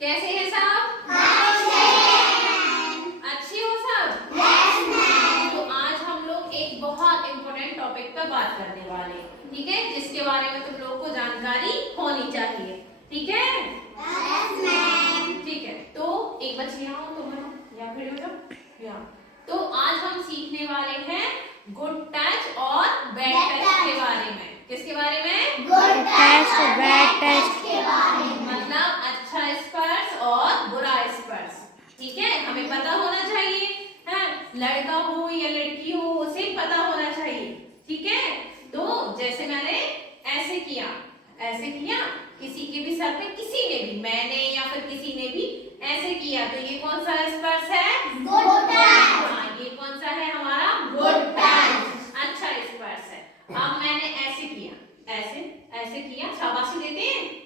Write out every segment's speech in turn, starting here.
कैसे हैं सब? अच्छे हो सब? तो आज हम लोग एक बहुत इम्पोर्टेंट टॉपिक पर बात करने वाले हैं, ठीक है, जिसके बारे में तुम लोगों को जानकारी होनी चाहिए, ठीक है? ठीक है, तो एक बच्चे यहाँ हो, तुम यहाँ खड़े हो जाओ यहाँ। तो आज हम सीखने वाले हैं गुड टच और बैड टच के बारे में। किसके बारे में? गुड टच बैड टच के बारे में। मतलब अच्छा स्पर्श और बुरा स्पर्श, ठीक है, हमें पता होना चाहिए, है, लड़का हो या लड़की हो उसे पता होना चाहिए, ठीक है। तो जैसे मैंने ऐसे किया किसी के भी सर पे, किसी ने भी, मैंने या फिर किसी ने भी ऐसे किया, तो ये कौन सा स्पर्श है? Good touch. हाँ, ये कौन सा है हमारा? गुड टच, अच्छा स्पर्श है। अब मैंने ऐसे किया, ऐसे किया, शाबाशी देते हैं।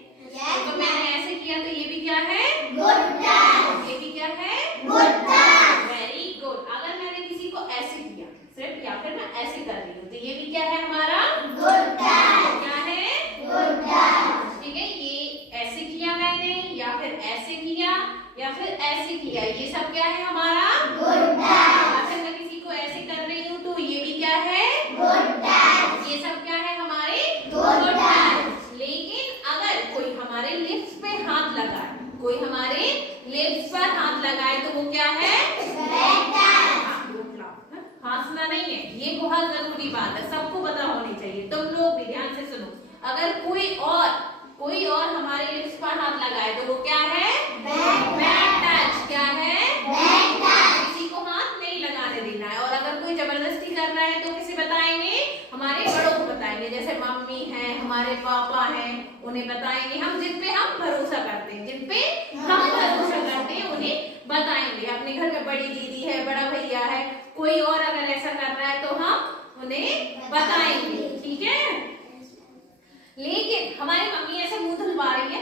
तो मैंने ऐसे किया, तो ये भी क्या है? Good touch. ये भी क्या है? Good touch. Very good. अगर मैंने किसी को ऐसे किया सिर्फ, या फिर मैं ऐसे कर रही हूँ, तो ये भी क्या है हमारा? Good touch. क्या है? Good touch. ठीक है, ये ऐसे किया मैंने, या फिर ऐसे किया, या फिर ऐसे किया, ये सब क्या है हमारा? Good touch. अगर मैं किसी को ऐसे कर रही हूँ, तो ये भी क्या है? Good touch. ये सब क्या है हमारे? Good touch. लेकिन अगर कोई हमारे लिप्स पे हाथ लगाए, कोई हमारे लिप्स पर हाथ लगाए, तो वो क्या है? Bad touch. हंसना नहीं है, ये बहुत जरूरी बात है, सबको पता होनी चाहिए, तुम लोग भी ध्यान से सुनो। अगर कोई और हमारे लिप्स पर हाथ लगाए, तो वो क्या है? Bad touch. क्या है? Bad touch. किसी को हाथ नहीं लगाने देना है। और अगर कोई जबरदस्ती कर रहा है, तो किसे बताएंगे? हमारे बड़ों को बताएंगे, जैसे मम्मी है, हमारे पापा हैं, उन्हें बताएंगे। हम जिन पे हम भरोसा करते हैं, उन्हें बताएंगे। अपने घर में बड़ी दीदी है, बड़ा भैया है, कोई और अगर ऐसा कर रहा है, तो हम उन्हें बताएंगे, ठीक है। लेकिन हमारी मम्मी ऐसे मुंह धुलवा रही है,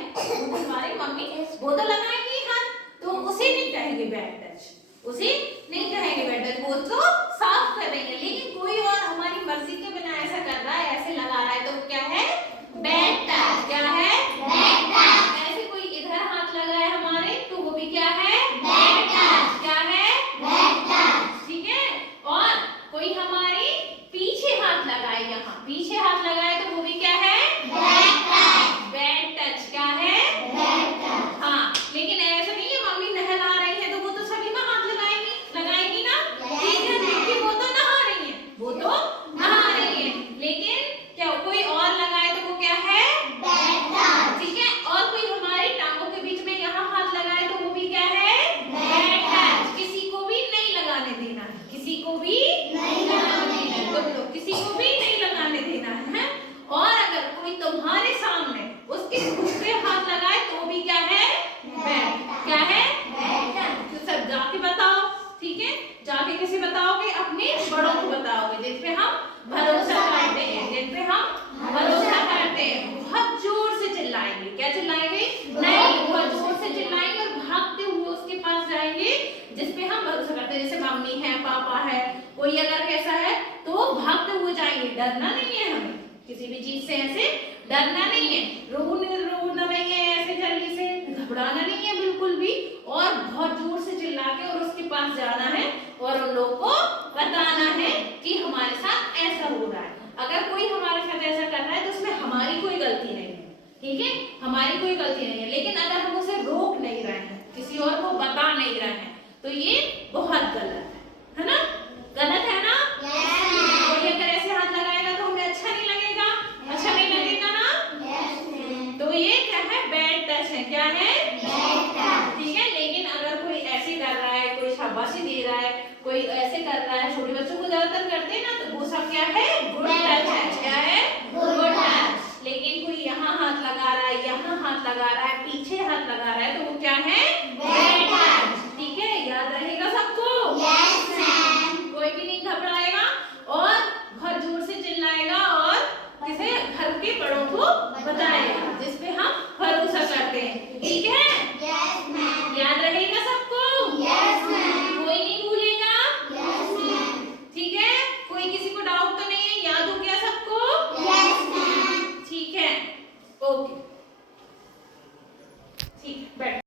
मम्मी वो तो लगाएंगी हाथ, तो उसे नहीं कहेंगे बैड टच, वो तो साफ कर रही है। लेकिन कोई और हमारी मर्जी के बिना ऐसा कर रहा है, ऐसे लगा रहा है, तो वो क्या है? Bad touch. क्या है? Bad touch. ऐसे कोई इधर हाथ लगाए हमारे, तो वो भी क्या है? Bad touch. क्या है? Bad touch. ठीक है। और कोई हमारे पीछे हाथ लगाए, यहाँ पीछे हाथ लगाए, तो वो भी क्या है? Bad touch. Bad touch. क्या है? Bad touch. हाँ, लेकिन ऐसा नहीं है मम्मी नहला रही है, तो वो तो सभी में हाथ लगाएगी ना, ठीक है, क्योंकि वो तो नहा रही है, लेकिन क्या कोई और लगाए, तो वो क्या है? Bad touch. ठीक है। और कोई हमारे टांगों के बीच में यहाँ हाथ लगाए, तो वो भी क्या है? Bad touch. किसी को भी नहीं लगाने देना है, किसी को भी नहीं लगाने देना है। तुम लोग किसी को भी नहीं लगाने देना है। और अगर कोई तुम्हारे सामने उसके खुद पे हाथ लगाए, तो भी क्या है? बैड। क्या है? Bad touch. तो सब जाके बताओ, ठीक है, जाके किसे बताओगे? अपने बड़ों को बताओगे, जिन पे हम भरोसा करते हैं, बहुत जोर से चिल्लाएंगे। क्या चिल्लाएंगे? नहीं, बहुत जोर से चिल्लाएंगे और भागते हुए उसके पास जाएंगे जिस पे हम भरोसा करते हैं, जैसे मम्मी है, पापा है, कोई अगर कैसा है, तो भागते हुए जाएंगे। डरना नहीं है हमें किसी भी चीज से, ऐसे डरना नहीं है, रोना नहीं है, ऐसे जल्दी से घबराना नहीं है बिल्कुल भी, और बहुत जोर से चिल्ला के और उसके पास जाना है और उन लोगों को बताना है कि हमारे साथ ऐसा हो रहा है। अगर कोई हमारे साथ ऐसा कर रहा है, तो उसमें हमारी कोई गलती नहीं है, ठीक है, हमारी कोई गलती नहीं है। लेकिन अगर हम उसे रोक नहीं रहे हैं, किसी और को बता नहीं रहे हैं, तो ये बहुत गलत है ना? गलत है ना? कोई अगर ऐसे हाथ लगाएगा, तो हमें अच्छा नहीं लगेगा, अच्छा नहीं लगेगा ना? तो ये क्या है? बैड टच है। क्या है? ठीक है। लेकिन अगर कोई ऐसे कर रहा है, कोई शाबाशी दे रहा है, कोई ऐसे कर रहा है, छोटे बच्चों को ज्यादातर करते हैं ना, तो वो सब क्या है? गुड टच है। क्या है? Good touch. लेकिन कोई यहाँ हाथ लगा रहा है, यहाँ हाथ लगा रहा है, पीछे हाथ लगा रहा है, तो वो क्या है? Bad touch. ठीक है, याद रहेगा सबको? कोई भी नहीं घबराएगा और बहुत जोर से चिल्लाएगा और किसे? घर के बड़ों को बताएगा, जिस पे हम भरोसा करते हैं, ठीक है? याद रहेगा सबको? कोई नहीं भूलेगा? ठीक है, कोई किसी को डाउट तो नहीं है? याद हो गया सबको? ठीक है, ओके, ठीक है, बैठ।